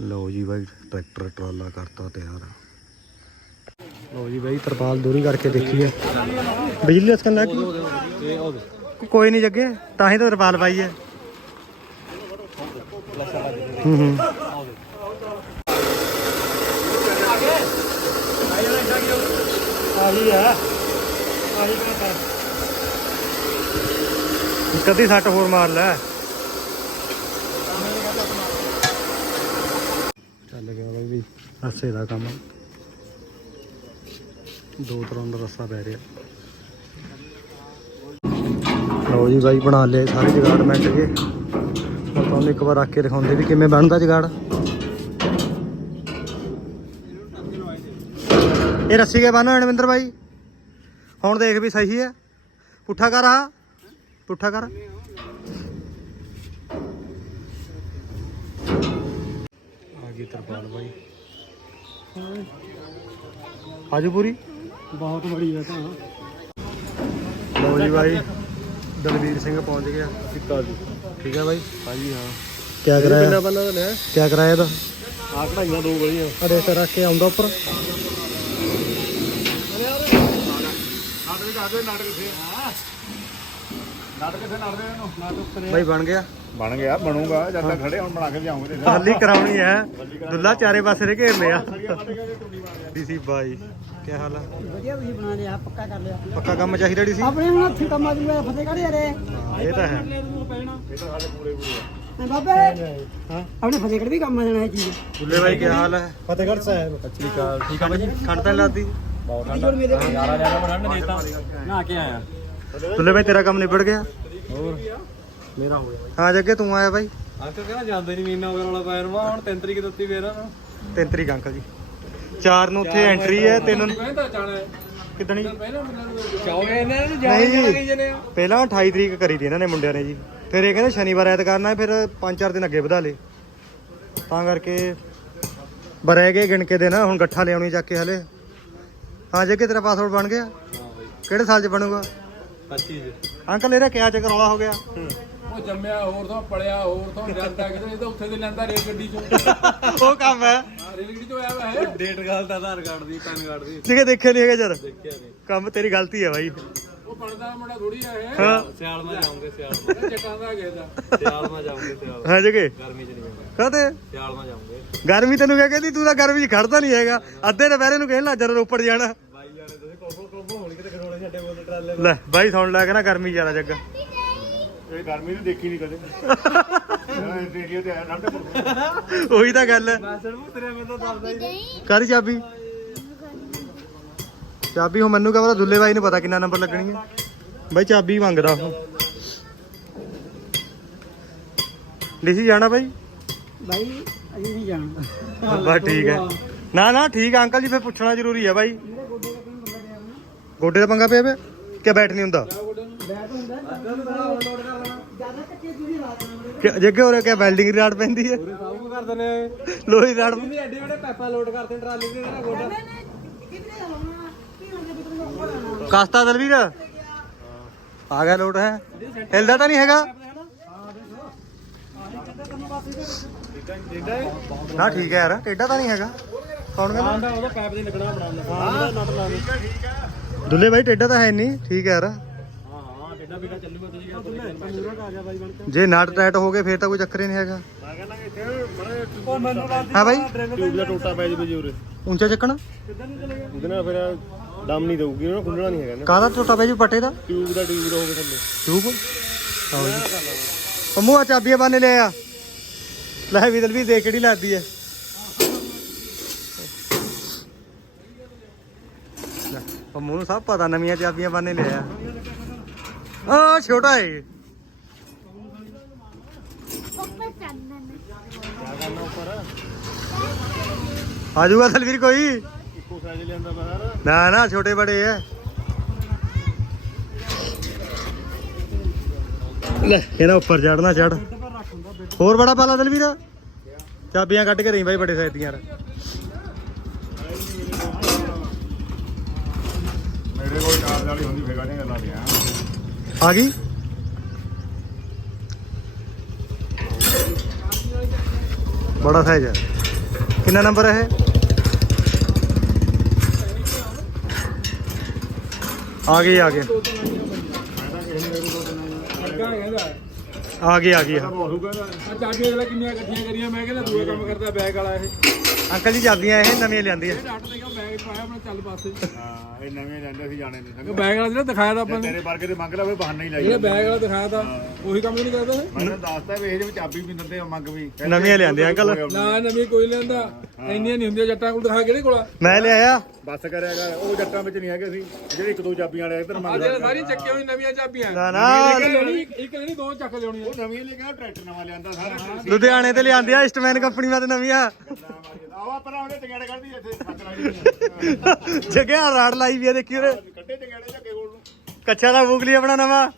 ਲਓ ਜੀ ਬਾਈ, ਟਰੈਕਟਰ ਟਰਾਲਾ ਕਰਤਾ ਤਿਆਰ। ਲਓ ਜੀ ਬਾਈ, ਤਰਪਾਲ ਦੂਰੀ ਕਰਕੇ ਦੇਖੀਏ। ਬਿਜਲੀ ਦਾ ਸਕਨ ਲੱਗ ਗਈ ਕੋਈ ਨਹੀਂ ਜੱਗੇ, ਤਾਂ ਹੀ ਤਾਂ ਤਰਪਾਲ ਪਾਈ ਹੈ। ਹੂੰ ਹੂੰ। ਆਹੀ ਹੈ ਆਹੀ ਕਦੀ ਸੱਟ ਹੋਰ ਮਾਰ ਲੈ ਚੱਲ ਗਿਆ ਬਾਈ ਵੀ ਰੱਸੇ ਦਾ ਕੰਮ। ਦੋ ਤਰ੍ਹਾਂ ਦਾ ਰੱਸਾ ਪੈ ਰਿਹਾ। ਲਓ ਜੀ ਬਾਈ, ਬਣਾ ਲਏ ਸਾਰੇ ਜਗਾੜ ਮਿੰਟ ਗਏ ਤੁਹਾਨੂੰ ਇੱਕ ਵਾਰ ਰੱਖ ਕੇ ਦਿਖਾਉਂਦੇ ਵੀ ਕਿਵੇਂ ਬਣਦਾ ਜਗਾੜ। ਇਹ ਰੱਸੀ ਕੇ ਬੰਨ੍ਹ ਰਣਵਿੰਦਰ ਬਾਈ? ਹੁਣ ਦੇਖ ਵੀ ਸਹੀ ਹੈ। ਪੁੱਠਾ ਕਰ ਆ ਪੁੱਠਾ ਕਰ। ਆ ਗਈ ਤਰਪਾਲ ਬਾਈ। ਆਜੂ ਪੂਰੀ? ਬਹੁਤ ਬੜੀ ਹੈ ਤਾਂ ਲਓ ਜੀ ਬਾਈ ਦਲਵੀਰ ਸਿੰਘ ਪਹੁੰਚ ਗਿਆ। ਸਿੱਕਾ ਜੀ। ਠੀਕ ਹੈ ਬਾਈ? ਹਾਂਜੀ ਹਾਂ। ਕਿਆ ਕਰਾਇਆ? ਬੰਦਾ ਨੇ ਕਿਆ ਕਰਾਇਆ ਇਹਦਾ ਆ ਕਢਾਈਆਂ ਦੋ ਗਲੀਆਂ। ਅਰੇ ਤੇ ਰੱਖ ਕੇ ਆਉਂਦਾ ਉੱਪਰ। ਨਾਟਕ ਕਰਦੇ ਨਾਟਕ ਇਹਨੂੰ ਬਾਈ ਬਣ ਗਿਆ। ਬਣ ਗਿਆ ਬਣੂਗਾ ਜਦ ਤੱਕ ਖੜੇ ਹੁਣ ਬਣਾ ਕੇ ਲਿਆਉਂਗੇ ਤੇ ਹੱਲੀ ਕਰਾਉਣੀ ਹੈ। ਦੁੱਲਾ ਚਾਰੇ ਪਾਸੇ ਦੇ ਘੇਰ ਲਿਆ। ਡੀਸੀ ਬਾਈ ਕੀ ਹਾਲ ਆ? ਵਧੀਆ ਤੁਸੀਂ ਬਣਾ ਲਿਆ ਪੱਕਾ ਕਰ ਲਿਆ। ਪੱਕਾ ਕੰਮ ਚਾਹੀਦਾ ਡੀਸੀ ਆਪਣੇ ਹੁਣ ਹੱਥੀ ਕੰਮ ਆ ਜੂਗਾ ਫਤਿਹਗੜ੍ਹ ਯਾਰੇ ਇਹ? ਤਾਂ ਹੈ। ਬਾਬੇ ਹਾਂ। ਆਪਣੇ ਫਤਿਹਗੜ੍ਹ ਵੀ ਕੰਮ ਆ ਜਾਣਾ ਇਹ ਚੀਜ਼? ਦੁੱਲੇ ਬਾਈ ਕੀ ਹਾਲ ਹੈ ਫਤਿਹਗੜ੍ਹ ਸਾਹਿਬ। ਅੱਛੀ ਕਾਲ ਠੀਕ ਆ ਬਾਈ ਖੰਡ ਤਾਂ ਨੀ ਲਾਤੀ? ਬਹੁਤ ਠੰਡਾ ਯਾਰਾ ਜ਼ਿਆਦਾ ਠੰਡ ਦੇਤਾ ਨਹਾ ਕੇ ਆਇਆ। ਦੁੱਲੇ ਬਾਈ ਤੇਰਾ ਕੰਮ ਨਿਬੜ ਗਿਆ। ਹੋਰ ਮੇਰਾ ਹੋ ਗਿਆ ਹਾਂ ਜੱਗੇ ਤੂੰ ਆਇਆ ਬਾਈ। ਅੰਕਲ ਕਹਿੰਦਾ ਜਾਂਦੇ ਨਹੀਂ ਮੀਨਾ ਵਗੈਰਾ ਵਾਲਾ ਪੈਰ ਵਾ ਹੁਣ 3 ਤਰੀਕ ਦਿੱਤੀ ਫੇਰ। ਤਿੰਨ ਤਰੀਕ ਅੰਕਲ ਜੀ। ਚਾਰ ਨੂੰ ਉੱਥੇ ਐਂਟਰੀ ਹੈ ਤਿੰਨ ਨੂੰ ਕਹਿੰਦਾ ਜਾਣਾ ਕਿਦਣੀ ਪਹਿਲਾਂ ਚਾਹੋਗੇ ਇਹਨਾਂ ਨੂੰ ਪਹਿਲਾਂ 28 ਤਰੀਕ ਕਰੀ ਤੀ ਇਹਨਾਂ ਨੇ ਮੁੰਡਿਆਂ ਨੇ ਜੀ। ਫਿਰ ਇਹ ਕਹਿੰਦੇ ਸ਼ਨੀਵਾਰ ਐਤ ਕਰਨਾ ਹੈ, ਫਿਰ 5-4 ਦਿਨ ਅੱਗੇ ਵਧਾ ਲੇ ਤਾਂ ਕਰਕੇ ਬਰਹਿ ਗਏ ਗਿਣ ਕੇ ਦਿਨ ਹੁਣ ਗੱਠਾ ਲਿਆਉਣੀ ਚੱਕ ਕੇ ਹਲੇ। ਹਾਂ ਜੇ ਕਿ ਤੇਰਾ ਪਾਸਵਰਡ ਬਣ ਗਿਆ? ਕਿਹੜੇ ਸਾਲ 'ਚ ਬਣੂਗਾ? 25 ਅੰਕਲ ਇਹਦਾ ਕਿਆ ਚੱਕਰ ਰੌਲਾ ਹੋ ਗਿਆ? ਉਹ ਜੰਮਿਆ ਹੋਰ ਤੋਂ ਪੜਿਆ ਹੋਰ ਤੋਂ ਜਾਂਦਾ ਕਿਤੇ ਇਹ ਤਾਂ ਉੱਥੇ ਦੇ ਲੈਂਦਾ ਰੇਲ ਗੱਡੀ ਚੋਂ। ਉਹ ਕੰਮ ਹੈ। ਹਾਂ, ਰੇਲ ਗੱਡੀ ਚੋਂ ਆਇਆ ਵਾ ਹੈ ਡੇਟ ਗੱਲ ਦਾ ਆਧਾਰ ਕਾਰਡ ਦੀ ਪੈਨ ਕਾਰਡ ਦੀ। ਜਿਹਨੇ ਦੇਖਿਆ ਨਹੀਂ ਹੈਗਾ ਜਰ। ਦੇਖਿਆ ਨਹੀਂ। ਕੰਮ ਤੇਰੀ ਗਲਤੀ ਹੈ ਬਾਈ। ਉਹ ਪੜਦਾ ਮੁੰਡਾ ਥੋੜੀ ਆ ਇਹ। ਹਾਂ। ਸਿਆਲ ਮਾ ਜਾਉਂਗੇ ਸਿਆਲ ਇਹ ਜੱਟਾਂ ਦਾ ਗਿਆ ਦਾ। ਮਾ ਸਿਆਲ ਮਾ ਜਾਉਂਗੇ ਸਿਆਲ ਹਾਂ ਜਗੇ ਗਰਮੀ ਚ ਨਹੀਂ ਜਾਉਂਗੇ ਕਹਤੇ? ਸਿਆਲ ਮਾ ਜਾਉਂਗੇ ਗਰਮੀ ਤੈਨੂੰ ਕਿਹਾ ਕਹਿੰਦੀ? ਤੂੰ ਤਾਂ ਗਰਮੀ 'ਚ ਖੜਦਾ ਨਹੀਂ ਹੈਗਾ। ਅੱਧੇ ਦੁਪਹਿਰੇ ਨੂੰ ਕਹਿਣ ਲੱਗ ਜਰਾ ਰੋਪੜ ਜਾਣਾ ਬਾਈ ਜਾਨੇ ਤੁਸੀਂ ਕੋਕੋ ਕੋਕੋ ਹੋਣੀ ਕਿਤੇ ਖੜੋਣੇ ਛੱਡੇ ਬੋਲ ਟਰਾਲੇ ਲੈ ਬਾਈ ਸੁਣ ਲੈ ਕਹਿੰਦਾ ਗਰਮੀ ਜ਼ਿਆਦਾ ਜੱਗਾ। ਇਹ ਗਰਮੀ ਤਾਂ ਦੇਖੀ ਨਹੀਂ ਕਦੇ। ਰੇਡੀਓ ਤੇ ਆਇਆ ਠੰਡੇ ਉਹੀ ਤਾਂ ਗੱਲ ਹੈ। ਮਾਸੜ ਮੁੱਤਰੇ ਮੈਨੂੰ ਦੱਸਦਾ ਹੀ ਕਾਹਦੀ ਚਾਬੀ? ਚਾਬੀ ਹੁਣ ਮੈਨੂੰ ਕਹਦਾ ਦੁੱਲੇ ਬਾਈ ਨੂੰ ਪਤਾ ਕਿੰਨਾ ਨੰਬਰ ਲੱਗਣੀ ਹੈ। ਬਾਈ ਚਾਬੀ ਮੰਗਦਾ ਉਹ। ਡੀਸੀ ਜਾਣਾ ਬਾਈ? ਬਾਈ ਅਸੀਂ ਨਹੀਂ ਜਾਣਦਾ ਬਸ ਠੀਕ ਹੈ। ਨਾ ਨਾ ਠੀਕ ਅੰਕਲ ਜੀ ਫਿਰ ਪੁੱਛਣਾ ਜ਼ਰੂਰੀ ਹੈ ਬਾਈ। ਗੋਡੇ ਦਾ ਪੰਗਾ ਪਿਆ ਪਿਆ? ਕਿ ਬੈਠ ਨਹੀਂ ਹੁੰਦਾ। ਕਿ ਜੇ ਕਿ ਹੋਰ ਕਿ ਵੈਲਡਿੰਗ ਦੀ ਰਾਡ ਪੈਂਦੀ ਹੈ? ਲੋਹੇ ਰਾਡ ਕਾਸਤਾ ਦਲਵੀਰ? ਆ ਗਿਆ ਲੋਟ ਹੈ। ਹਿਲਦਾ ਤਾਂ ਨਹੀਂ ਹੈਗਾ? ਨਾ ਠੀਕ ਹੈ ਯਾਰ ਟੇਡਾ ਤਾਂ ਨਹੀਂ ਹੈਗਾ। ਕੌਣ ਕਹਿੰਦਾ? ਦੁੱਲੇ ਬਾਈ, ਟੇਡਾ ਤਾਂ ਹੈ ਨਹੀਂ। ਠੀਕ ਹੈ ਯਾਰ। ਹਾਂ ਟੇਡਾ ਬੇਟਾ ਚੱਲੂਗਾ ਤੁਸੀਂ ਜੇ ਨਟ ਟਾਈਟ ਹੋ ਗਏ, ਫੇਰ ਤਾਂ ਕੋਈ ਚੱਕਰ ਹੀ ਨਹੀਂ ਹੈਗਾ। ਮੈਂ ਕਹਿੰਦਾ ਇੱਥੇ ਬੜੇ ਉਹ ਮੈਨੂੰ ਹਾਂ ਬਾਈ। ਟਿਊਬ ਦਾ ਟੋਟਾ ਪੈ ਜਵੇ ਜੀ ਉੱਚਾ ਚੱਕਣਾ। ਉਹਦੇ ਨਾਲ ਫਿਰ ਦਮ ਨਹੀਂ ਦਊਗੀ ਉਹਨਾਂ ਖੁੱਲਣਾ ਨਹੀਂ ਹੈਗਾ ਕਾਹਦਾ ਟੁੱਟਾ ਪੈ ਜੀ, ਪੱਟੇ ਦਾ? ਟਿਊਬ। ਦਾ ਟਿਊਬ ਦਾ ਹੋਵੇ ਥੱਲੇ ਟਿਊਬ ਪੰਮੂ ਆ ਚਾਬੀਆਂ ਬੰਨ ਲੈ ਆ। ਲੈ ਵੀ ਦਲਵੀਰ ਦੇ ਕਿਹੜੀ ਲਾਦੀ ਹੈ। ਪੰਮੂ ਸਭ ਪਤਾ, ਨਵੀਆਂ ਚਾਬੀਆਂ ਬੰਨ ਲਿਆ। ਆ ਛੋਟਾ ਏ। ਉੱਪਰ ਚੰਨਨ ਆ ਜਾਊਗਾ ਦਲਵੀਰ ਕੋਈ? ਇੱਕੋ ਸਾਈਜ਼ ਲਿਆਂਦਾ ਬਾਹਰ ਨਾ ਨਾ, ਛੋਟੇ ਬੜੇ ਐ ਲੈ, ਇਹਨਾਂ ਉੱਪਰ ਚੜਨਾ ਚੜ ਹੋਰ ਬੜਾ ਪਾਲਾ ਦਲਵੀਰ ਚਾਬੀਆਂ ਕੱਢ ਕੇ ਰਹੀ ਬਾਈ ਬੜੇ ਸਾਈਜ਼ ਦੀਆਂ। ਯਾਰ ਮੇਰੇ ਕੋਲ ਚਾਰਜ ਵਾਲੀ ਹੁੰਦੀ ਫੇਗਾ ਨਹੀਂ ਗੱਲਾਂ ਦੀਆਂ ਆ ਗਈ? ਬੜਾ ਸਾਈਜ਼ ਹੈ ਕਿੰਨਾ ਨੰਬਰ ਹੈ ਆ ਗਈ ਆ ਗਈ। ਆ ਗਈ ਆ ਗਈ ਦਾ ਬਹੁਤ ਕਹਿੰਦਾ ਆ ਚਾਬੀ ਅਗਲਾ ਕਿੰਨੀਆਂ ਇਕੱਠੀਆਂ ਕਰੀਆਂ? ਮੈਂ ਕਹਿੰਦਾ ਦੂਆ ਕੰਮ ਕਰਦਾ ਬੈਗ ਵਾਲਾ ਇਹ। ਅੰਕਲ ਜੀ ਚਾਬੀਆਂ ਇਹ ਨਵੀਆਂ ਲਿਆਂਦੀਆਂ। ਬੈਗ ਪਾਇਆ ਆਪਣਾ ਚੱਲ ਪਾਸੇ ਹਾਂ ਇਹ ਨਵੇਂ ਜਾਂਦੇ ਸੀ ਜਾਣੇ ਨਹੀਂ ਬੈਗ ਵਾਲਾ ਜਿਹੜਾ ਦਿਖਾਇਆ ਤਾਂ ਆਪਾਂ ਨੇ। ਤੇਰੇ ਵਰਗੇ ਦੇ ਮੰਗ ਲਵੇ ਬਹਾਨਾ ਹੀ ਲਾਈ ਜਿਹੜਾ ਬੈਗ ਵਾਲਾ ਦਿਖਾਇਆ ਤਾਂ ਉਹੀ ਕੰਮ ਨਹੀਂ ਕਰਦਾ ਇਹ। ਮੈਂ ਤਾਂ ਦੱਸਦਾ ਵੀ ਇਹਦੇ ਵਿੱਚ ਚਾਬੀ ਵੀ ਦਿੰਦੇ ਆ ਮੰਗ ਵੀ। ਨਵੀਆਂ ਲਿਆਂਦੀਆਂ ਅੰਕਲ? ਨਾ ਨਵੀਂ ਕੋਈ ਲੈਂਦਾ ਇੰਨੀਆਂ ਨਹੀਂ ਹੁੰਦੀਆਂ ਜੱਟਾਂ ਕੋਲ ਦਿਖਾ ਕਿਹੜੇ ਕੋਲ ਆ? ਮੈਂ ਲਿਆਇਆ। ਬੱਸ ਕਰਿਆਗਾ ਉਹ ਜੱਟਾਂ ਵਿੱਚ ਨਹੀਂ ਹੈਗੇ ਸੀ ਜਿਹੜੇ ਇੱਕ ਦੋ ਚਾਬੀਆਂ ਵਾਲੇ ਇੱਧਰ ਆ ਮੰਗਦੇ ਜਿਹੜੇ ਸਾਰੀ ਚੱਕੀਆਂ ਹੋਈ ਨਵੀਆਂ ਚਾਬੀਆਂ। ਨਾ ਨਾ। ਇੱਕ ਲੈਣੀ ਦੋ ਚੱਕ ਲਿਆਉਣੀਆਂ। ਉਹ ਨਵੀਆਂ ਲੈ ਕੇ ਟਰੈਕਟਰ ਨਵਾਂ ਲਿਆਂਦਾ ਸਾਰਾ? ਲੁਧਿਆਣੇ ਤੇ ਲਿਆਂਦੀਆਂ ਇਸਟਮੈਨ ਕੰਪਨੀ ਮੈਂ ਤੇ ਨਵੀਆਂ। ਆਵਾ ਪਰ ਉਹਨੇ ਟੰਗੜੇ ਕੱਢਦੀ ਇੱਥੇ ਜਗਿਆ ਰਾੜ ਲਾਈ ਵੀ ਆ ਦੇਖੀ ਉਰੇ ਕੱਢੇ ਟੰਗੜੇ ਝੱਗੇ ਕੋਲ ਨੂੰ। ਕੱਚਾ ਦਾ ਬੂਗਲੀ ਆਪਣਾ ਨਵਾਂ।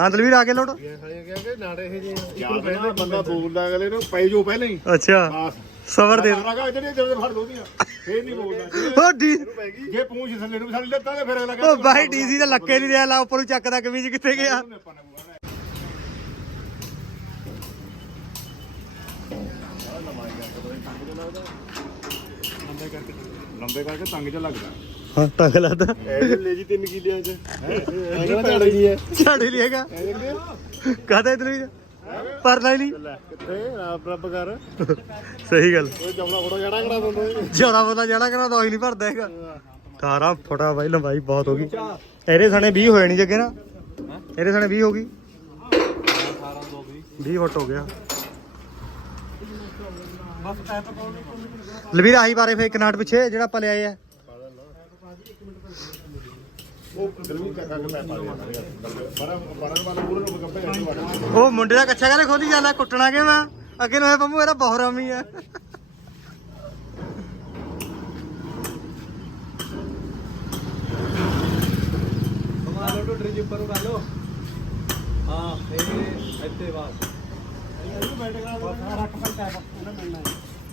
ਹਾਂ ਦਲਵੀਰ ਆ ਕੇ ਲੋਟ ਯਾਰ ਕਹਿੰਦਾ ਬੰਦਾ ਬੋਲਦਾ ਅਗਲੇ ਨੂੰ ਪੈ ਜੋ ਪਹਿਲਾਂ ਹੀ। ਅੱਛਾ। ਬਾਸ। ਸਬਰ ਦੇ ਸਾਰਾ ਜਿਹੜੇ ਜਿਹੜੇ ਫੜ ਦੋਦੀਆਂ ਫੇਰ ਨਹੀਂ ਬੋਲਦਾ ਓ ਡੀ ਜੇ ਪੂੰਛ ਥੱਲੇ ਨੂੰ ਵੀ ਸਾਡੀ ਲੱਤਾਂ ਤੇ ਫਿਰ ਅਗਲਾ ਓ ਕਹਿੰਦਾ ਬਾਈ ਡੀਸੀ ਦਾ ਲੱਕੇ ਨਹੀਂ ਰਿਹਾ ਲਾ ਉੱਪਰ ਨੂੰ ਚੱਕਦਾ ਕਮੀਜ਼ ਕਿੱਥੇ ਗਿਆ ਉਹਨੇ ਆਪਾਂ ਨੇ ਬੁਲਾਉਣਾ ਹੈ। ਲੰਬੇ ਕਰਕੇ ਤੰਗ ਜਿਹਾ ਲੱਗਦਾ। ਹਾਂ ਟੰਗ ਲੱਗਦਾ। ਇਹ ਲੈ ਜੀ 3 ਕਿਲਿਆਂ ਚ। ਇਹ ਤਾਂ ਜੀ ਹੈ। ਝਾੜੇ ਲਈ ਹੈਗਾ। ਕਹਦਾ ਇਤਨੀ ਪਰ ਲੈ ਲਈ। ਕਿੱਥੇ? ਰੱਬ ਰੱਬ ਕਰ। ਸਹੀ ਗੱਲ। ਉਹ ਜਮਲਾ ਫੋਟੋ ਜੜਾ ਕਰਾ ਦਿੰਦੇ ਜ਼ਿਆਦਾ ਬੋਲਾ ਜਾਣਾ ਕਰਾ ਤਾਂ ਹੀ ਨਹੀਂ ਭਰਦਾ ਹੈਗਾ। 18 ਫੁੱਟਾ ਬਾਈ ਲੰਬਾਈ ਬਹੁਤ ਹੋ ਗਈ। ਇਹਦੇ ਸਣੇ 20 ਹੋਏ ਨਹੀਂ ਜੱਗੇ ਨਾ। ਇਹਦੇ ਸਣੇ 20 ਹੋ ਗਈ। 20 ਫੁੱਟ ਹੋ ਗਿਆ। ਲਵੀਰ, ਆਹੀ ਬਾਰੇ ਫੇਰ ਕਨਾਟ ਪਿੱਛੇ, ਜਿਹੜਾ ਆਪਾਂ ਲਿਆਏ ਆ। ਉਹ ਮੁੰਡੇ ਦਾ ਕੱਛਾ ਕਹਿੰਦੇ, ਖੋਲੀ ਜਾਂਦਾ ਕੁੱਟਣਾ ਕਿ ਮੈਂ ਅੱਗੇ ਨੂੰ ਹੋਇਆ ਪੰਮੂ, ਇਹਦਾ ਬਹੁਤ ਰਾਮੀ ਆ। ਮਾਲੋ ਟੋ ਡ੍ਰਿਜ ਉੱਪਰ ਉਡਾ ਲਓ ਹਾਂ, ਇਹ ਇੱਥੇ ਬਾਸ ਰੱਖ ਪਰ ਟੈਪ ਉਹਨੇ ਮਿਲਣਾ ਹੈ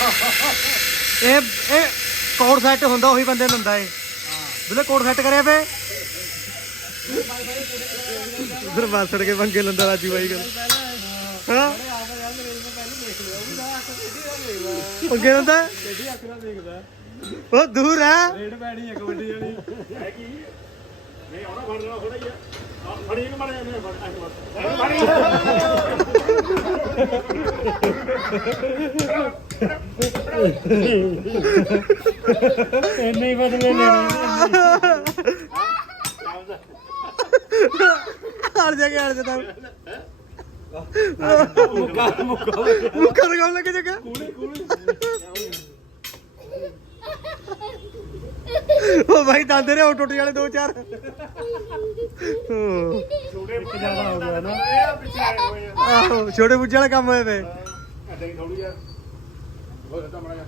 ਇਹ ਇਹ ਕੋਡ ਸੈੱਟ ਹੁੰਦਾ ਉਹੀ ਬੰਦੇ ਨੂੰ ਹੁੰਦਾ ਏ ਬਿਲੇ ਕੋਡ ਸੈੱਟ ਕਰਿਆ ਵੇ ਉਧਰ ਬਾਸੜ ਕੇ ਪੰਗੇ ਲੰਦਾ ਰਾਜੂ ਬਾਈ ਗੱਲ ਹਾਂ। ਪੰਗੇ ਲੰਦਾ? ਕਿਹੜੀ ਅੱਖ ਨਾਲ ਦੇਖਦਾ ਉਹ ਦੂਰ ਹੈ ਰੇਡ ਪੈਣੀ ਹੈ ਕਬੱਡੀ ਵਾਲੀ। ਨਹੀਂ ਆਉਣਾ ਫੜ ਲੈਣਾ ਥੋੜਾ ਹੀ ਆ ਆਹ ਫੜੀ ਨੂੰ ਮਾਰੇ ਜਾਂਦੇ ਫੜ। ਐਸ ਇੰਨੇ ਹੀ ਬਦਲੇ ਲੈਣੇ ਹਾਰ ਜਾ ਕੇ ਹਾਰ ਜਾ ਤਾਂ। ਮੁੱਕਾ ਮੁੱਕਾ। ਮੁੱਕਾ ਲਗਾਉਣ ਲੱਗੇ ਜਗਾ। ਉਹ ਭਾਈ ਦੰਦ ਨੇ ਉਹ ਟੁੱਟ ਜਾਣੇ ਦੋ ਚਾਰ। ਜ਼ਿਆਦਾ ਹੋ ਗਿਆ ਨਾ। ਆਹੋ ਛੋਟੇ ਬੁੱਝੇ ਵਾਲਾ ਕੰਮ ਹੋਏ ਵੇ। ਥੋੜੀ ਆ ਉਹ ਸੱਤਾ ਮੜਾ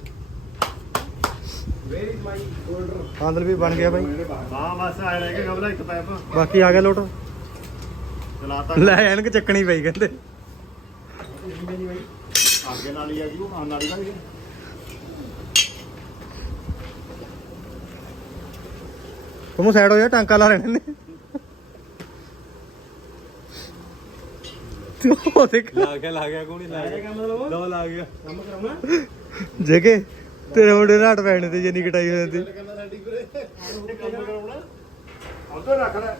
ਵੇਰ ਇਜ਼ ਮਾਈ ਹੋਲਡਰ ਹਾਂਦਲ ਵੀ ਬਣ ਗਿਆ ਭਾਈ ਹਾਂ ਬਸ ਆਏ ਰਹਿ ਗਏ ਗਬਲਾ ਇੱਕ ਪੈਪ। ਬਾਕੀ ਆ ਗਿਆ ਲੋਟ। ਚਲਾਤਾ। ਲੈ ਐਨਕ ਚੱਕਣੀ ਪਈ ਕਹਿੰਦੇ। ਅੱਗੇ ਨਾਲ ਹੀ ਆ ਗਈ ਉਹ ਆਹ ਨਾਲ ਹੀ ਗਈ। ਤੁਮ ਸਾਈਡ ਹੋ ਜਾ ਟਾਂਕਾ ਲਾ ਲੈਣੇ ਨੇ। ਉਹ ਦੇਖ। ਲਾ ਗਿਆ ਲਾ ਗਿਆ ਕੋਣੀ ਲਾ ਗਿਆ? ਮਤਲਬ ਦੋ ਲਾ ਗਿਆ। ਕੰਮ ਕਰਾਉਣਾ? ਜਗੇ ਤੇਰੇ ਮੁੰਡੇ ਰਾਟ ਪੈਣੇ ਤੇ ਜਿੰਨੀ ਕਟਾਈ ਹੋ ਜਾਂਦੀ ਉਧਰ ਰੱਖ ਲੈ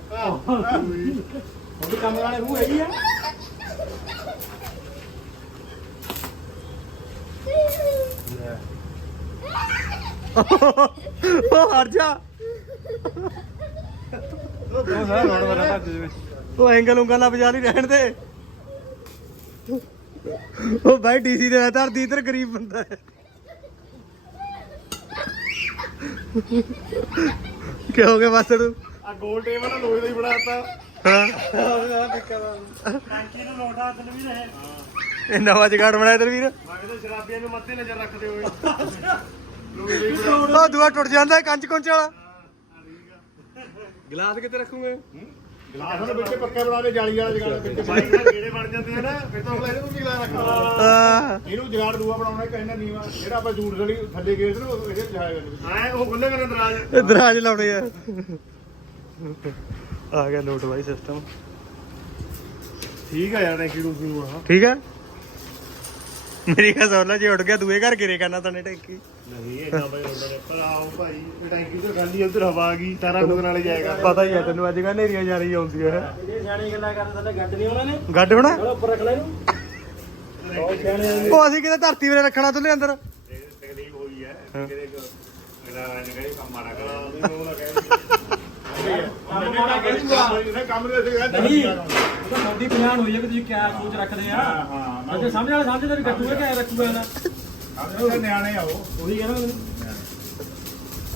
ਉਹਦੀ ਕੰਮ ਵਾਲੇ ਨੂੰ ਹੈਗੀ ਆ ਉਹ ਹਟ ਜਾ। ਉਹ ਸਾਰਾ ਰੋਡ ਵਾਲਾ ਭੱਜ ਜਵੇ ਉਹ ਐਂਗਲ ਉਂਗਲ ਨਾ ਬਜਾ ਨਹੀਂ ਰਹਿਣ ਦੇ। ਉਹ ਭਾਈ ਡੀਸੀ ਦੇ ਧਰਤੀ ਇਧਰ ਗਰੀਬ ਬੰਦਾ ਹੈ। ਕੀ ਹੋ ਗਿਆ ਮਾਸਟਰ? ਨੂੰ ਆ ਗੋਲ ਟੇਬਲ ਲੋਹੇ ਦਾ ਹੀ ਬਣਾਤਾ ਹਾਂ। ਟੈਂਕੀ ਨੂੰ ਲੋਟਾ ਦਿਲ ਵੀ ਰਹੇ। ਇਹ ਨਵਾਂ ਜਗਾੜ ਬਣਾਇਆ ਤੇਰੇ ਵੀਰ। ਮੈਂ ਸ਼ਰਾਬੀਆਂ ਨੂੰ ਮੱਦੇ ਨਜ਼ਰ ਰੱਖਦੇ ਹੋਏ। ਲੋਹੇ ਦਾ ਹੀ ਉਹ ਦੂਆ ਟੁੱਟ ਜਾਂਦਾ ਕੰਚ ਕੁੰਚ ਵਾਲਾ। ਗਲਾਸ ਕਿੱਥੇ ਰੱਖੂਗੇ? ਗਲਾਸ ਨੂੰ ਵਿੱਚ ਪੱਕੇ ਬਣਾ ਦੇ ਜਾਲੀ ਵਾਲਾ ਜਗਾੜ ਵਿੱਚ। ਬਾਈਕ ਨਾਲ ਗੇੜੇ ਬਣ ਜਾਂਦੇ ਆ ਨਾ ਫਿਰ ਤਾਂ ਉਹ ਇਹਨੂੰ ਵੀ ਗਲਾ ਰੱਖਣਾ ਆਹ, ਇਹਨੂੰ ਜਗਾੜ ਦੂਆ ਬਣਾਉਣਾ ਕਹਿੰਦਾ ਨੀਵਾ ਜਿਹੜਾ ਆਪਾਂ ਜੂੜ ਥਲੀ ਥੱਲੇ ਗੇੜ ਤੇ ਉਹ ਇਹਦੇ ਜਾਏਗਾ ਹਾਂ ਉਹ ਖੁੱਲੇ ਕਰਨ ਦਰਾਜ। ਇਹ ਦਰਾਜ ਲਾਉਣੇ ਆ। ਆ ਗਿਆ ਲੋਟ ਬਾਈ ਸਿਸਟਮ ਠੀਕ ਆ ਯਾਰ ਟੈਂਕੀ ਨੂੰ ਨੂੰ ਆ। ਠੀਕ ਹੈ ਮੇਰੀ ਕਸੌਲਾ ਜੇ ਉੱਡ ਗਿਆ ਦੂਏ ਘਰ ਗਿਰੇ ਕਰਨਾ ਤਨੇ ਟੈਂਕੀ। ਨਹੀਂ ਇਦਾਂ ਬਈ ਰੋਡਰ ਪਰ ਆਓ ਭਾਈ। ਇਹ ਟੈਂਕੀ ਤੇ ਖਾਲੀ ਉਧਰ ਹਵਾ ਆ ਗਈ ਤਾਰਾ ਖੁਦ ਨਾਲੇ ਜਾਏਗਾ ਪਤਾ ਹੀ ਆ ਤੈਨੂੰ ਅੱਜ ਕੱਲ੍ਹ ਨੇਰੀਆਂ ਜਾ ਰਹੀ ਆਉਂਦੀਆਂ ਹੈ। ਇਹ ਸਿਆਣੀ ਗੱਲਾਂ ਕਰਦੇ ਥੱਲੇ ਗੱਡ ਨਹੀਂ ਉਹਨਾਂ ਨੇ। ਗੱਡ ਹੋਣਾ? ਚਲੋ ਉੱਪਰ ਰੱਖ ਲੈ ਇਹਨੂੰ। ਬਹੁਤ ਸਿਆਣੇ ਆ ਉਹ ਅਸੀਂ ਕਿਤੇ ਧਰਤੀ ਵੇਲੇ ਰੱਖਣਾ ਤੁਲੇ ਅੰਦਰ। ਤਕਲੀਫ ਹੋਈ ਹੈ। ਕਿਤੇ ਮੇਰਾ ਨਗਰੀ ਕੰਮ ਮਾੜਾ ਕਰਾ ਉਹਨੂੰ ਨਾ ਕਹਿੰਦੇ ਕੰਮ ਮਾੜਾ ਕਹਿ ਦੂਗਾ। ਕੰਮ ਦੇ ਸੀਗਾ। ਨਹੀਂ ਉਹ ਤਾਂ ਮੋਦੀ ਪਲਾਨ ਹੋਈ ਹੈ ਕਿ ਤੁਸੀਂ ਕਿਆ ਸੋਚ ਰੱਖਦੇ ਆ। ਹਾਂ ਅੱਗੇ ਸਮਝ ਵਾਲੇ ਸਮਝਦੇ ਵੀ ਕੱਟੂਗਾ ਕਿਆ ਰੱਖੂਗਾ ਇਹਨਾਂ ਹਾਂ ਨਿਆਣੇ ਆ ਉਹ। ਉਹੀ ਕਹਿੰਦਾ ਮੈਨੂੰ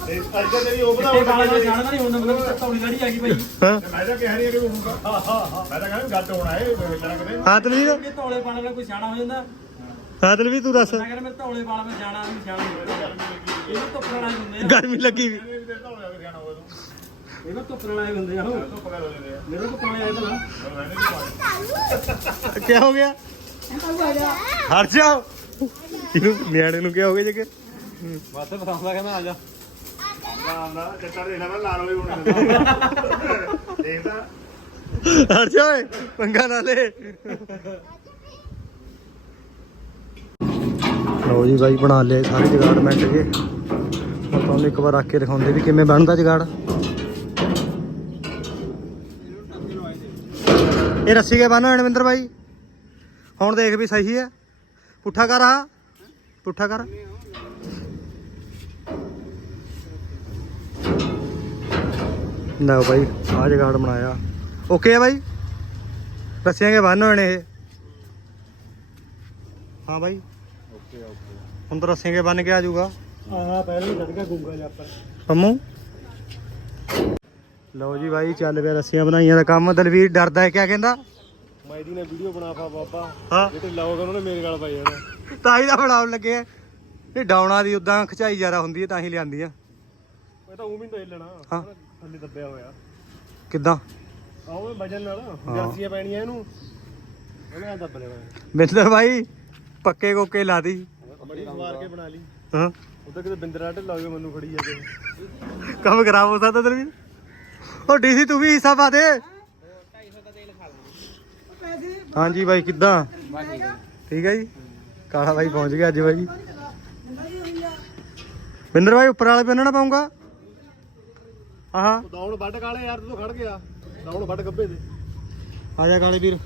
ਤੇ ਅੱਜ ਜਿਹੜੀ ਉਹ ਬਣਾਉਣਾ ਕਾਲੇ ਦੇ ਜਾਣਦਾ ਨਹੀਂ ਹੁੰਦਾ ਮਤਲਬ ਤੌੜੀ ਗਾੜੀ ਆ ਗਈ ਭਾਈ। ਹਾਂ। ਮੈਂ ਤਾਂ ਕਹਿ ਰਹੀ ਕਿ ਹੋਊਗਾ। ਹਾਂ ਹਾਂ ਮੈਂ ਤਾਂ ਕਹਿੰਦਾ ਗੱਡ ਹੋਣਾ ਹੈ ਮੇਰਾ ਕਦੇ ਹਾਂ ਤਲਵੀਰ ਇਹ ਧੌਲੇ ਪਾਣ ਵਾਲਾ ਕੋਈ ਸਿਆਣਾ ਹੋ ਜਾਂਦਾ। ਹਾਂ ਤਲਵੀਰ ਤੂੰ ਦੱਸ। ਮੈਂ ਕਹਿੰਦਾ ਮੈਂ ਧੌਲੇ ਵਾਲਾ ਮੈਂ ਜਾਣਾ ਵੀ ਸਿਆਣਾ ਨਹੀਂ ਇਹਨੂੰ ਧੁੱਪ ਨਾਲ ਆਏ ਹੁੰਦੇ ਆ। ਗਰਮੀ ਲੱਗੀ ਵੀ ਕਿ ਜਾਣਾ ਇਹਨੂੰ ਧੁੱਪ ਨਾਲ ਆਏ ਹੁੰਦੇ ਆ ਧੁੱਪ ਕਰ ਲੈਂਦੇ ਆ। ਮੇਰੇ ਧੁੱਪ ਨਾਲ ਆਏ ਨਹੀਂ ਪਾਣੀ ਕੀ ਹੋ ਗਿਆ? ਹਟ ਜਾਓ। ਇਹਨੂੰ ਨਿਆਣੇ ਨੂੰ ਕੀ। ਹੋ ਗਿਆ ਜਗੇ ਵਾਸਤੇ ਬਤਾਉਂਦਾ ਕਹਿੰਦਾ ਆ ਜਾ। ਆਰਾਮ ਨਾਲ ਚੱਟਾ ਦੇ ਲੈਣਾ ਲਾਲ ਹੋਏ ਹੋਣੇ ਦੇਖਦਾ ਜਾ ਓਏ ਪੰਗਾ ਨਾ ਲੈ। ਲਓ ਜੀ ਬਾਈ ਬਣਾ ਲਿਆ ਸਾਰੇ ਜਗਾੜ ਮਿੰਟ ਕੇ ਹੁਣ ਤੁਹਾਨੂੰ ਇੱਕ ਵਾਰ ਰੱਖ ਕੇ ਦਿਖਾਉਂਦੇ ਵੀ ਕਿਵੇਂ ਬਣਦਾ ਜਗਾੜ। ਇਹ ਰੱਸੀ ਕੇ ਬੰਨ ਨਵਿੰਦਰ ਬਾਈ? ਹੁਣ ਦੇਖ ਵੀ ਸਹੀ ਹੈ। ਪੁੱਠਾ ਕਰ ਆ ਪੁੱਠਾ ਕਰ। ਨਾ ਬਾਈ ਆ ਜਗਾੜ ਬਣਾਇਆ ਓਕੇ ਆ ਬਾਈ? ਰੱਸੀਆਂ ਕੇ ਬੰਨ ਨੇ ਇਹ? ਹਾਂ ਬਾਈ। ਓਕੇ ਓਕੇ ਹੁਣ ਤਾਂ ਰੱਸੀਆਂ ਕੇ ਬੰਨ ਕੇ ਆ ਜਾਊਗਾ। ਆਹ ਪਹਿਲਾਂ ਹੀ ਕੱਢ ਗਿਆ ਗੁੰਗਾ ਜਾ ਪਰ ਪੰਮੂ? ਲਓ ਜੀ ਬਾਈ ਚੱਲ ਪਿਆ ਰੱਸੀਆਂ ਬਣਾਈਆਂ ਦਾ ਕੰਮ। ਦਲਵੀਰ ਡਰਦਾ ਹੈ ਕਿਆ ਕਹਿੰਦਾ? ਮੈਦੀ ਨੇ ਵੀਡੀਓ ਬਣਾ ਪਾ ਬਾਬਾ। ਹਾਂ। ਜੇ ਤੇ ਲਾਓਗਾ ਉਹਨੇ ਮੇਰੇ ਗਾਲ ਪਾਈ ਜਾਣਾ। ਤਾਂ ਹੀ ਤਾਂ ਬਣਾਉਣ ਲੱਗੇ ਆ। ਇਹ ਡਾਉਣਾ ਦੀ ਉਦਾਂ ਖਚਾਈ ਜ਼ਿਆਦਾ ਹੁੰਦੀ ਹੈ ਤਾਂ ਹੀ ਲਿਆਂਦੀ ਆ। ਮੈਂ ਤਾਂ ਉਹ ਵੀ ਨਹੀਂ ਲੈਣਾ। ਹਾਂ। ਥੱਲੇ ਦੱਬਿਆ ਹੋਇਆ। ਕਿੱਦਾਂ? ਇਹ ਵਜਨ ਨਾਲ ਹਾਂ। ਜਰਸੀਆਂ ਪੈਣੀਆਂ ਇਹਨੂੰ। ਉਹਨੇ ਆ ਦੱਬ ਲੈਣਾ। ਮਿੰਦਰ ਬਾਈ ਪੱਕੇ ਕੋਕੇ ਲਾ ਦੀ। ਬੜੀ ਸਵਾਰ ਕੇ ਬਣਾ ਲਈ। ਹਾਂ। ਉਧਰ ਕਿਤੇ ਬਿੰਦਰਾ ਢਿੱਲਾ ਹੋਵੇ ਮੈਨੂੰ ਖੜੀ ਜਾ ਕੇ। ਕੰਮ ਖਰਾਬ ਹੋ ਸਕਦਾ ਦਲਵੀਰ ਉਹ ਡੀਸੀ ਤੂੰ ਵੀ ਹਿੱਸਾ ਪਾ ਦੇ। ਹਾਂਜੀ ਬਾਈ ਕਿੱਦਾਂ? ਠੀਕ ਹੈ ਜੀ। ਕਾਲਾ ਬਾਈ ਪਹੁੰਚ ਗਿਆ ਅੱਜ ਬਾਈ। ਬਿੰਦਰ ਬਾਈ ਉੱਪਰ ਵਾਲੇ ਬੰਨਣਾ ਪਾਉਂਗਾ। ਆਹਾ। ਦੌੜ ਵੱਢ ਕਾਲੇ ਯਾਰ ਤੂੰ ਖੜ ਗਿਆ। ਦੌੜ ਵੱਢ ਗੱਬੇ ਦੇ ਆ ਜਾ ਕਾਲੇ ਵੀਰ।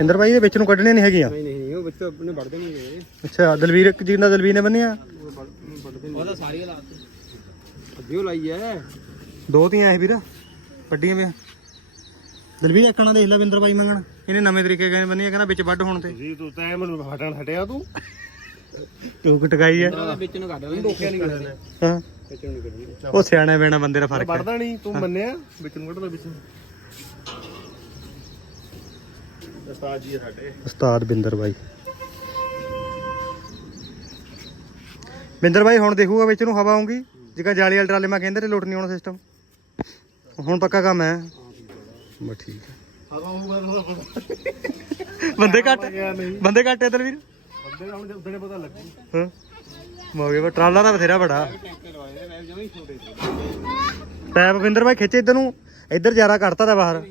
ਇੰਦਰ ਬਾਈ ਦੇ ਵਿੱਚ ਨੂੰ ਕੱਢਣੇ ਨਹੀਂ ਹੈਗੀਆਂ। ਨਹੀਂ ਨਹੀਂ ਉਹ ਬੱਚੇ ਆਪਣੇ ਵੜਦੇ ਨਹੀਂ ਅੱਛਾ ਦਲਵੀਰ ਇੱਕ ਜਿੰਦਾ ਦਲਵੀਰ ਨੇ ਬੰਨਿਆ ਉਹ ਤਾਂ ਸਾਰੀਆਂ ਲਾਤੇ ਅੱਧੀਓ ਲਾਈ ਐ। ਦੋ ਤੀਆਂ ਇਹ ਵੀਰ ਵੱਡੀਆਂ ਵੇ ਦਲਵੀਰ ਇੱਕਣਾ ਦੇਖ ਲੈ ਬਿੰਦਰ ਬਾਈ ਮੰਗਣ। ਇਹਨੇ ਨਵੇਂ ਤਰੀਕੇ ਗਏ ਬੰਨੀਆਂ ਕਹਿੰਦਾ ਵਿੱਚ ਵੱਢ ਹੋਣ ਤੇ। ਜੀ ਤੂੰ ਤੈਂ ਮੈਨੂੰ ਹਟਣ ਹਟਿਆ ਤੂੰ। ਤੂੰ ਕਟਕਾਈ ਹੈ ਵਿੱਚ ਨੂੰ ਕੱਢ ਲੈਣ ਦੋਖਿਆ ਨਹੀਂ ਕਰਦੇ ਹਾਂ। ਵਿੱਚ ਨੂੰ ਕੱਢਣੀ। ਉਹ ਸਿਆਣਾ ਬੈਣਾ ਬੰਦੇ ਦਾ ਫ਼ਰਕ ਹੈ। ਵੱਢਦਾ ਨਹੀਂ ਤੂੰ ਮੰਨਿਆ? ਵਿੱਚ ਨੂੰ ਕੱਢਦਾ ਵਿੱਚ ਉਸਤਾਦ ਜੀ ਸਾਡੇ। ਉਸਤਾਦ ਬਿੰਦਰ ਬਾਈ। ਬਿੰਦਰ ਬਾਈ ਹੁਣ ਦੇਖੂਗਾ ਵਿੱਚ ਨੂੰ ਹਵਾ ਆਉਂਗੀ ਜਿਕਾ ਜਾਲੀ ਵਾਲੇ ਟਰਾਲੇ ਮੈਂ ਕਹਿੰਦੇ ਤੇ ਲੋਟ ਨਹੀਂ ਆਉਣਾ ਸਿਸਟਮ ਹੁਣ ਪੱਕਾ ਕੰਮ ਹੈ। ਬਸ ਠੀਕ ਹੈ। ਹਵਾ ਬੰਦੇ ਘੱਟ ਬੰਦੇ ਘੱਟ ਇਧਰ ਵੀਰ? ਬੰਦੇ ਹੁਣ ਉਦੋਂ ਨੇ ਪਤਾ ਲੱਗੂ। ਹਾਂ। ਮੋਗੇ ਪਰ ਟਰਾਲਾ ਦਾ ਬਥੇਰਾ ਬੜਾ। ਪੈਪ ਬਿੰਦਰ ਬਾਈ ਖਿੱਚੇ ਇਧਰ ਨੂੰ। ਇਧਰ ਜਾਰਾ ਕੱਢਤਾ ਤਾ ਬਾਹਰ।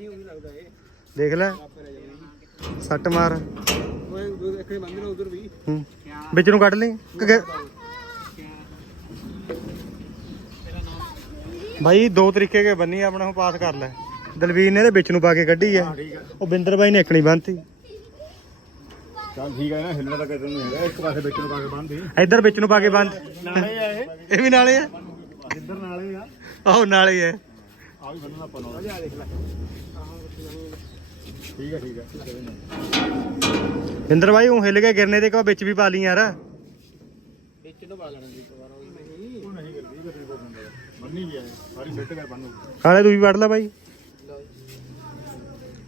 ਦੇਖ ਲੈ। ਸੱਟ ਮਾਰ। ਵਿੱਚ ਨੂੰ ਕੱਢ ਲਈ। ਭਾਈ ਦੋ ਤਰੀਕੇ ਕੇ ਬੰਨੀ ਆਪਣਾ ਪਾਸ ਕਰ ਲੈ। ਦਲਵੀਰ ਨੇ ਇਹਦੇ ਵਿੱਚ ਨੂੰ ਪਾ ਕੇ ਕੱਢੀ ਠੀਕ ਹੈ ਉਹ ਬਿੰਦਰ ਬਾਈ ਨੇ ਇੱਕ ਨਹੀਂ ਬੰਨਤੀ। ਚੱਲ ਠੀਕ ਹੈ ਨਾ ਹਿੱਲਣਾ ਤਾਂ ਕਿਤੇ ਨਹੀਂ ਹੈਗਾ ਇੱਕ ਪਾਸੇ ਵਿੱਚ ਨੂੰ ਪਾ ਕੇ ਬੰਨਦੀ ਇੱਧਰ ਵਿੱਚ ਨੂੰ ਪਾ ਕੇ ਬੰਨ। ਨਾਲੇ ਆ ਇਹ। ਇਹ ਵੀ ਨਾਲੇ ਆ? ਇੱਧਰ ਨਾਲੇ ਆ। ਆਹੋ ਨਾਲੇ ਹੈ ਆ ਵੀ ਬੰਨਣਾ ਪਣਾ ਆ ਦੇਖ ਲੈ। ਠੀਕ ਹੈ ਠੀਕ ਹੈ ਬਿੰਦਰ ਬਾਈ ਉਹ ਹਿੱਲ ਕੇ ਗਿਰਨੇ ਦੇ ਕੋ ਵਿੱਚ ਵੀ ਪਾ ਲਈ ਯਾਰ। ਕਿੰਨੂੰ ਪਾ ਲੈਣਾ ਜੀ ਦੁਬਾਰਾ ਉਹੀ ਨਹੀਂ ਉਹ ਨਹੀਂ ਕਰਦੀ ਇਹ ਤੇਰੇ ਕੋਲ ਬੰਦਾ। ਬੰਨੀ ਵੀ ਹੈ ਸਾਰੀ ਮਿੱਟ ਗਏ ਬੰਨੂ। ਕਾਲੇ ਤੂੰ ਵੀ ਵੜ ਲੈ ਬਾਈ।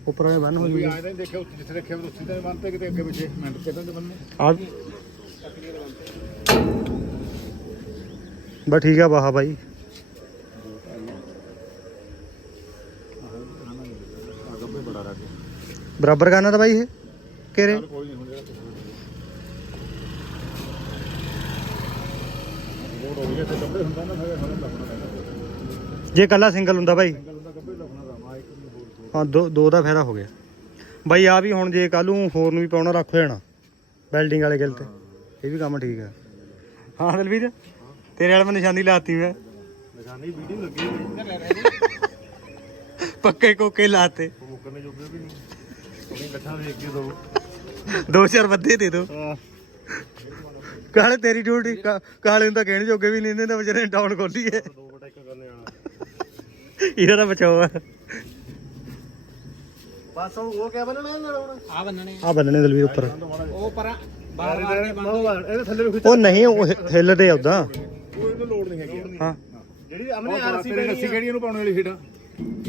ਉੱਪਰ ਵਾਲੇ ਬੰਨ ਹੋ ਜੂਗੀ। ਆਏ ਤਾਂ ਨੀ ਦੇਖਿਆ ਉੱਥੇ ਜਿੱਥੇ ਰੱਖਿਆ ਉੱਥੇ ਤਾਂ ਬੰਨਤੇ ਕਿਤੇ ਅੱਗੇ ਪਿੱਛੇ ਮਿੰਟ ਕਿਦਾਂ ਦੇ ਬੰਨੇ ਆ ਬਸ ਠੀਕ ਆ ਬਾਈ। ਬੜਾ ਰੱਖ ਬਰਾਬਰ ਕਰਨਾ ਤਾਂ ਬਾਈ ਇਹ ਪੈਂਦਾ। ਜੇ ਕੱਲਾ ਸਿੰਗਲ ਹੁੰਦਾ ਬਾਈ ਸਿੰਗਲ ਹੁੰਦਾ ਗੱਬੇ ਲੱਗਣਾ ਦਾ ਮਾਈਕ ਨੂੰ ਹੋਰ ਹਾਂ ਦੋ ਦੋ ਦਾ ਫਾਇਦਾ ਹੋ ਗਿਆ। ਬਾਈ ਆ ਵੀ ਹੁਣ ਜੇ ਕੱਲ ਨੂੰ ਹੋਰ ਨੂੰ ਵੀ ਪਾਉਣਾ ਰੱਖ ਹੋ ਜਾਣਾ ਵੈਲਡਿੰਗ ਵਾਲੇ ਗਿਲ ਤੇ। ਇਹ ਵੀ ਕੰਮ ਠੀਕ ਆ। ਹਾਂ ਦਲਵੀਰ ਤੇਰੇ ਵਾਲੇ ਮੈਂ ਨਿਸ਼ਾਨੀ ਲਾਤੀ ਮੈਂ। ਨਿਸ਼ਾਨੀ ਵੀਡੀਓ ਲੱਗੀ ਹੋਈ। ਪੱਕੇ ਕੋਕੇ ਲਾਤੇ। ਉਹ ਮੁੱਕਰਨੇ ਜੋਗੇ ਵੀ ਨਹੀਂ। ਉਹਨੇ ਇਕੱਠਾ ਵੇਖ ਕੇ ਦੋ। ਦੋ ਚਾਰ ਬੱਦੇ ਦੇ ਦੋ। ਹਾਂ। ਕਾਲੇ ਤੇਰੀ ਡਿਊਟੀ ਕਾਲੇ ਨੂੰ ਤਾਂ ਕਹਿਣ ਜੋਗੇ ਵੀ ਨਹੀਂ ਇਹਨੇ ਤਾਂ ਵਿਚਾਰੇ ਡਾਊਨ ਖੋਲੀਏ ਦੋ ਬਟਾ ਇੱਕ ਕਰਨੇ ਆਣਾ ਇਹਦਾ ਤਾਂ ਬਚਾਓ ਆ। ਬਸ ਉਹ ਉਹ ਕਿਆ ਬੰਨਣਾ ਇਹਨਾਂ ਹੁਣ? ਆ ਬੰਨਣੇ ਆ। ਬੰਨਣੇ ਦਲਵੀਰ ਉੱਪਰ। ਉਹ ਪਰਾਂ ਬਾਹਰ ਮਾਰ ਕੇ ਬੰਨ ਇਹਦੇ ਥੱਲੇ ਵੀ ਉਹ ਨਹੀਂ ਉਹ ਹਿ- ਹਿੱਲਦੇ ਉਦਾਂ। ਉਹ ਇਹਨੂੰ ਲੋੜ ਨਹੀਂ ਹੈਗੀ। ਹਾਂ। ਜਿਹੜੀ ਅਮਨੇ ਆਰਸੀ ਪੈਣੀ ਰੱਸੀ ਕਿਹੜੀ ਇਹਨੂੰ ਪਾਉਣ ਵਾਲੀ ਫੀਟ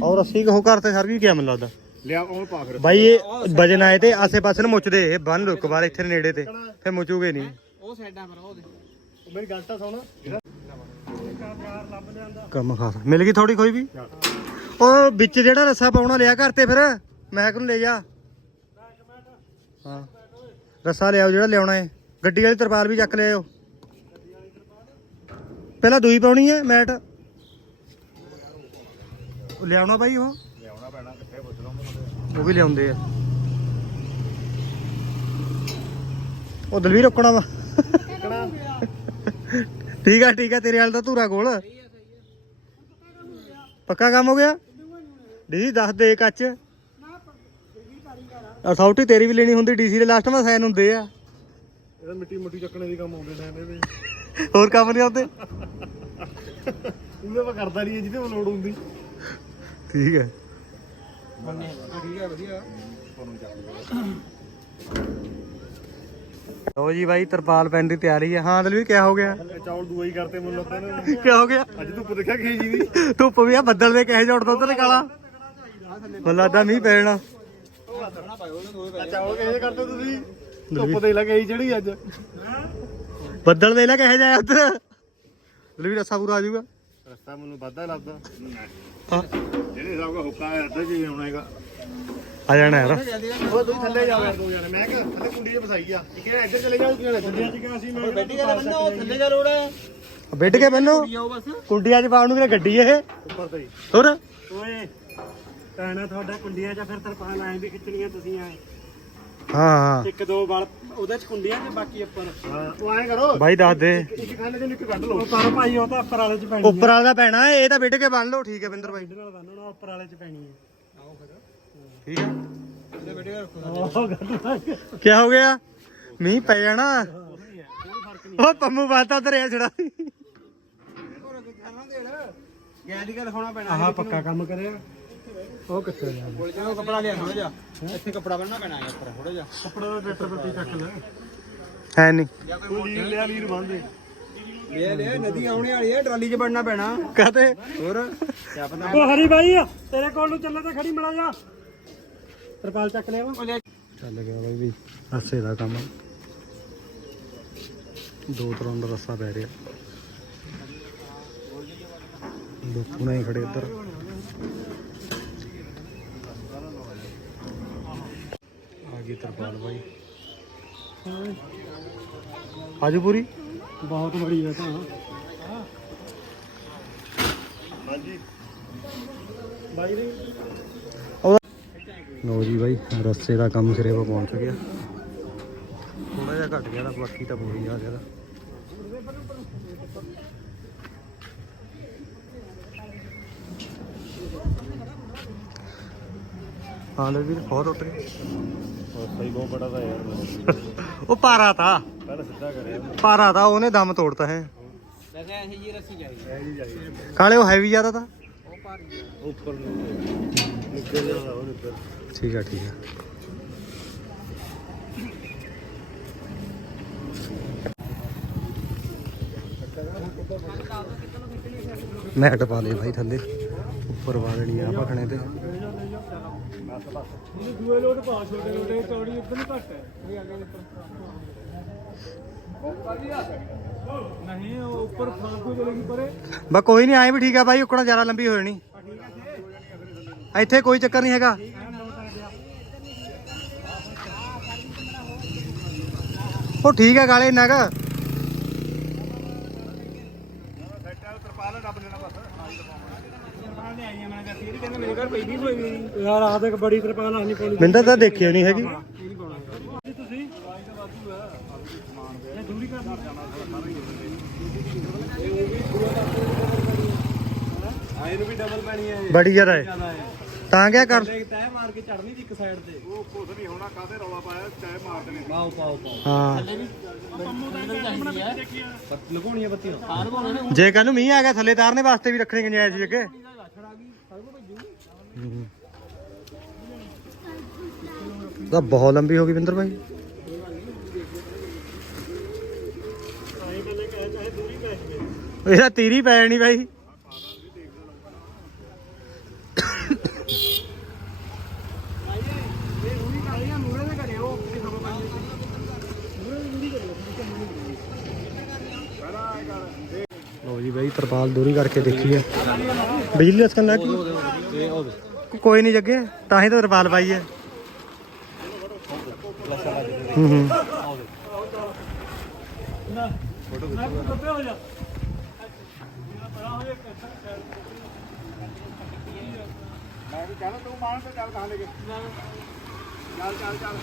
ਔਰ ਅਸੀਂ ਕਹੋ ਘਰ ਤੇ ਸਰ ਵੀ ਕਿਆ ਮੈਨੂੰ ਲੱਗਦਾ। ਲਿਆ ਉਹ ਪਾ ਫਿਰ। ਬਾਈ ਇਹ ਵਜਨ ਆਏ ਤੇ ਆਸੇ ਪਾਸੇ ਨੂੰ ਮੁੱਚਦੇ ਇਹ ਬੰਨ ਇੱਕ ਵਾਰ ਇੱਥੇ ਨੇੜੇ ਤੇ ਫਿਰ ਮੁੱਚੂਗੇ ਨਹੀਂ। ਉਹ ਸਾਈਡਾਂ ਪਰ ਉਹ ਦੇ। ਉਹ ਮੇਰੀ ਗੱਲ ਤਾਂ ਸੁਣ। ਕੰਮ ਖਾਸ। ਮਿਲ ਗਈ ਥੋੜੀ ਕੋਈ ਵੀ? ਉਹ ਵਿੱਚ ਜਿਹੜਾ ਰੱਸਾ ਪਾਉਣਾ ਲਿਆ ਘਰ ਤੇ ਫਿਰ? ਮਹਿਕ ਨੂੰ ਲੈ ਜਾ। ਹਾਂ। ਰੱਸਾ ਲਿਆਓ ਜਿਹੜਾ ਲਿਆਉਣਾ ਹੈ ਗੱਡੀ ਵਾਲੀ ਤਰਪਾਲ ਵੀ ਚੱਕ ਲਿਆਓ ਪਹਿਲਾਂ ਦੂਈ ਪਾਉਣੀ ਹੈ ਮੈਟ। ਲਿਆਉਣਾ ਭਾਈ ਉਹ ਲਿਆਉਣਾ ਪੈਣਾ ਕਿੱਥੇ ਪੁੱਛ ਲਵਾਂ ਉਹ ਵੀ ਲਿਆਉਂਦੇ ਆ। ਉਹ ਦਲਵੀਰ ਰੁਕਣਾ ਵਾ। ਠੀਕ ਆ ਠੀਕ ਆ, ਤੇਰੇ ਵਾਲ ਦਾ ਧੂਰਾ ਕੋਲ। ਪੱਕਾ ਕੰਮ ਹੋ ਗਿਆ? ਡੀ ਦੱਸ ਦੇ ਕੱਚ। ਅਥਾਰਟੀ ਤੇਰੀ ਵੀ ਲੈਣੀ ਹੁੰਦੀ ਡੀਸੀ ਦੇ ਲਾਸਟ ਮਾ ਸਾਈਨ ਹੁੰਦੇ ਆ। ਇਹਦਾ ਮਿੱਟੀ ਮੁੱਟੀ ਚੱਕਣੇ ਦੀ ਕੰਮ ਆਉਂਦੇ ਨੇ ਇਹਦੇ ਹੋਰ ਕੰਮ ਨਹੀਂ ਆਉਂਦੇ? ਉਹਦੇ ਪਾ ਕਰਦਾ ਨਹੀਂ ਜਿਹਦੇ ਕੋਲ ਲੋੜ ਹੁੰਦੀ। ਠੀਕ ਹੈ। ਬੰਨੇ ਠੀਕ ਹੈ ਵਧੀਆ ਲੋ ਜੀ ਬਾਈ ਤਰਪਾਲ ਪੈਣ ਦੀ ਤਿਆਰੀ ਹੈ ਹਾਂ ਦਲਵੀਰ ਕਿਆ ਹੋ ਗਿਆ? ਚੌਲ ਦੂਆ ਹੀ ਕਰਤੇ ਮੁੱਲ ਲੱਤਾਂ ਨੇ। ਕਿਆ ਹੋ ਗਿਆ? ਅੱਜ ਧੁੱਪ ਦੇਖਿਆ ਖੀ ਜੀ ਦੀ। ਧੁੱਪ ਵੀ ਆ ਬੱਦਲ ਦੇ ਕਹੇ ਜੋੜਦਾ ਉਧਰ ਕਾਲਾ। ਮੈਨੂੰ ਲੱਗਦਾ ਮੀਂਹ ਪੈਣਾ ਆ ਚੌਲ ਕਿਹਦੇ ਕਰਦੇ ਤੁਸੀਂ? ਧੁੱਪ ਦੇ ਲੱਗੇ ਜਿਹੜੀ ਅੱਜ। ਬੱਦਲ ਦੇ ਲੈ ਕਹੇ ਜਾਇਆ ਉਧਰ ਦਲਵੀਰ ਰੱਸਾ ਪੂਰਾ ਆ ਜਾਊਗਾ। ਰਸਤਾ ਮੈਨੂੰ ਵਾਧਾ ਲੱਗਦਾ। ਹਾਂ। ਜਿਹੜੇ ਹਿਸਾਬ ਦਾ ਹੁੱਕਾ ਹੈ ਅੱਧਾ ਜੀ ਆਉਣਾ ਹੈਗਾ। ਆ ਜਾਣਾ ਯਾਰ। ਉਹ ਤੁਸੀਂ ਥੱਲੇ ਜਾਓ ਯਾਰ ਦੋ ਜਣੇ। ਮੈਂ ਕਿਹਾ ਥੱਲੇ ਕੁੰਡੀ 'ਚ ਫਸਾਈ ਆ। ਇੱਕ ਜਣਾ ਇੱਧਰ ਚਲੇ ਜਾਓ ਇੱਕ ਜਣਾ ਥੱਲੇ ਅੱਜ ਅਸੀਂ ਮੈਂ ਬੈਠੀ ਕਰ ਬੰਦਾ ਉਹ ਥੱਲੇ ਜਾ ਰੋੜ। ਹੈ ਬੈਠ ਕੇ ਬਸ। ਕੁੰਡੀਆਂ 'ਚ ਪਾਉਣ ਨੂੰ ਕਿਹੜਾ ਗੱਡੀ ਇਹ? ਉੱਪਰ ਤੇ ਹੀ। ਹੋਰ? ਓਏ। ਕਹਿਣਾ ਤੁਹਾਡਾ ਕੁੰਡੀਆਂ 'ਚ ਫਿਰ ਤਰਪਾਲ ਐਂ ਵੀ ਖਿੱਚਣੀਆਂ ਤੁਸੀਂ ਐ। ਹਾਂ ਹਾਂ। ਇੱਕ ਦੋ ਵਾਲ ਉਹਦੇ 'ਚ ਕੁੰਡੀਆਂ ਤੇ ਬਾਕੀ ਉੱਪਰ? ਹਾਂ। ਉਹ ਐਂ ਕਰੋ। ਬਾਈ ਦੱਸ ਦੇ। ਇੱਕ ਖਾਨੇ ਚੋਂ ਇੱਕ ਕੱਢ ਲਓ। ਉਹ ਪਰ ਭਾਈ ਉਹ ਤਾਂ ਉੱਪਰ ਵਾਲੇ 'ਚ ਪੈਣੀ ਉੱਪਰ ਵਾਲਾ ਦਾ ਪੈਣਾ ਹੈ, ਇਹ ਤਾਂ ਬੈਠ ਕੇ ਬੰਨ ਲਓ ਠੀਕ ਹੈ ਬਿੰਦਰ ਬਾਈ ਨਾਲ ਬੰਨਣਾ ਉੱਪਰ ਵਾਲੇ 'ਚ ਪੈਣੀ ਹੈ ਠੀਕ ਹੈ। ਥੱਲੇ ਬੈਠੇ ਰੱਖੋ ਕੀ ਹੋ ਗਿਆ? ਮੀਂਹ ਪੈ ਜਾਣਾ। ਉਹ ਪੰਮੂ ਬਾਤਾ ਉਧਰ ਆ ਛੜਾ ਦੀ ਗੱਲ ਖਾਣਾ ਪੈਣਾ। ਆਹ ਪੱਕਾ ਕੰਮ ਕਰਿਆ। ਉਹ ਕਿੱਥੇ ਗਿਆ ਕੋਲ ਚਲੋ ਕੱਪੜਾ ਲਿਆ ਥੋੜਾ ਜਿਹਾ। ਇੱਥੇ ਕੱਪੜਾ ਬੰਨਣਾ ਪੈਣਾ ਹੈ ਉੱਪਰ ਥੋੜਾ ਜਿਹਾ। ਕੱਪੜਾ ਦਾ ਟਰੈਕਟਰ ਪੱਤੀ ਚੱਕ ਲੈ। ਹੈ ਨਹੀਂ। ਜਾਂ ਕੋਈ ਲੀਰ ਲਿਆ ਲੀਰ ਬੰਦੇ ਲੈ ਲੈ ਨਦੀ ਆਉਣੇ ਵਾਲੀ ਹੈ ਟਰਾਲੀ 'ਚ ਵੜਨਾ ਪੈਣਾ। ਕਹਤੇ? ਹੋਰ? ਕਿਆ ਪਤਾ ਉਹ ਹਰੀ ਬਾਈ ਤੇਰੇ ਕੋਲ ਨੂੰ ਚੱਲੇ ਤਾਂ ਖੜੀ ਮੜਾ ਜਾ। ਤਰਪਾਲ ਚੱਕ ਲਿਆ ਵਾ। ਉਹ ਲੈ। ਚੱਲ ਗਿਆ ਬਾਈ ਵੀ ਰੱਸੇ ਦਾ ਕੰਮ। ਦੋ ਤਰ੍ਹਾਂ ਦਾ ਰੱਸਾ ਪੈ ਰਿਹਾ। ਲੋਕੂ ਨਹੀਂ ਖੜੇ ਇੱਧਰ। ਗਈ ਤਰਪਾਲ ਬਾਈ। ਆਜੂ ਪੂਰੀ? ਬਹੁਤ ਬੜੀ ਹੈ ਤਾਂ। ਹਾਂਜੀ। ਬਾਈ ਦੇ ਲੋ ਜੀ ਬਾਈ ਰੱਸੇ ਦਾ ਕੰਮ ਸਿਰੇ ਪਹੁੰਚ ਗਿਆ। ਥੋੜਾ ਜਿਹਾ ਘਟ ਗਿਆ ਬਾਕੀ ਤਾਂ ਪੂਰੀ ਆ ਗਿਆ ਹਾਂ ਲੈ ਵੀਰ ਬਹੁਤ ਉੱਟ ਗਏ ਉਹ ਸਹੀ ਬਹੁਤ ਬੜਾ ਦਾ ਯਾਰ। ਉਹ ਪਾਰਾ ਤਾ। ਪਹਿਲਾਂ ਸਿੱਧਾ ਕਰਿਆ ਪਾਰਾ ਤਾ ਉਹਨੇ ਦਮ ਤੋੜਤਾ ਹੈ। ਜੀ ਰੱਸੀ ਜਾਈ ਕਾਲੇ ਉਹ ਹੈਵੀ ਜ਼ਿਆਦਾ ਤਾ। ਉਹ ਭਾਰੀ ਹੈ ਉੱਪਰ ਨੂੰ ਨਿਕਲ ਜਾਣਾ ਉਹ ਉੱਪਰ ਠੀਕ ਆ ਠੀਕ ਆ। ਮੈਟ ਪਾ ਲਈ ਭਾਈ ਥੱਲੇ। ਉੱਪਰ ਪਾ ਦੇਣੀ ਆ ਭਖਣੇ ਤੇ। ਦੂਏ ਲੋਟ ਪਾ ਛੋਟੇ ਲੋਟੇ ਚੌੜੀ ਇੱਧਰ ਨੂੰ ਘੱਟ ਹੈ। ਨਹੀਂ ਉਹ ਉੱਪਰ ਫਾਂਕੂ ਚਲੇਗੀ ਪਰੇ। ਬਾ ਕੋਈ ਨਹੀਂ ਆਏ ਵੀ ਠੀਕ ਆ ਬਾਈ ਉਕਣਾ ਜ਼ਿਆਦਾ ਲੰਬੀ ਹੋ ਜਾਣੀ ਇੱਥੇ ਕੋਈ ਚੱਕਰ ਨਹੀਂ ਹੈਗਾ। ਉਹ ਠੀਕ ਹੈ ਗਾਲੇ ਇੰਨਾ ਕੁ। ਯਾਰ ਆਹ ਦੇਖ ਬੜੀ ਤਰਪਾਲ ਨਹੀਂ ਪਾਉਣੀ ਮਿੰਦਰ ਤਾਂ ਦੇਖਿਓ ਨਹੀਂ ਹੈਗੀ। ਤੁਸੀਂ? ਇਹ ਦੂਰੀ ਕਰ ਆਏ ਨੂੰ ਵੀ ਡਬਲ ਪੈਣੀ ਹੈ ਬੜੀ ਜ਼ਿਆਦਾ ਹੈ। ਜ਼ਿਆਦਾ ਹੈ ਤਾਂ ਕਿਆ ਕਰ ਇੱਕ ਤੈਅ ਮਾਰ ਕੇ ਚੜਨੀ ਦੀ ਇੱਕ ਸਾਈਡ ਤੇ। ਉਹ ਕੁਝ ਨਹੀਂ ਹੋਣਾ ਕਾਹਦੇ ਰੌਲਾ ਪਾਇਆ? ਚਾਹੇ ਮਾਰ ਦੇਣੇ। ਪਾਓ ਪਾਓ ਪਾਓ। ਹਾਂ। ਬੱਤ ਲਗਾਉਣੀ ਹੈ। ਬੱਤੀ ਨੂੰ ਜੇ ਕੱਲ ਨੂੰ ਮੀਂਹ ਆ ਗਿਆ ਥੱਲੇ ਤਾਰਨੇ ਵਾਸਤੇ ਵੀ ਰੱਖਣੀ ਗੁੰਜਾਇਸ਼ ਸੀ ਅੱਗੇ? ਹੂੰ। ਤਾਂ ਬਹੁਤ ਲੰਬੀ ਹੋ ਗਈ ਵਿੰਦਰ ਭਾਈ ਇਹਦਾ ਤੀਰੀ ਪੈ ਜਾਣੀ ਭਾਈ ਲੋ ਜੀ ਭਾਈ ਤਰਪਾਲ ਦੂਰੀ ਕਰਕੇ ਦੇਖੀ ਹੈ ਬਿਜਲੀ ਅਸਕਨ ਲੱਗ ਗਈ ਕੋਈ ਨਹੀਂ ਜੱਗੇ ਤਾਂ ਹੀ ਤਾਂ ਤਰਪਾਲ ਪਾਈ ਹੈ ਹੂੰ ਹੂੰ ਮੈਂ ਵੀ ਕਹਿੰਦਾ ਤੂੰ ਮਾਨ ਤੇ ਚੱਲ ਕਹਾਂ ਲੈ ਕੇ ਚੱਲ ਚੱਲ ਚੱਲ।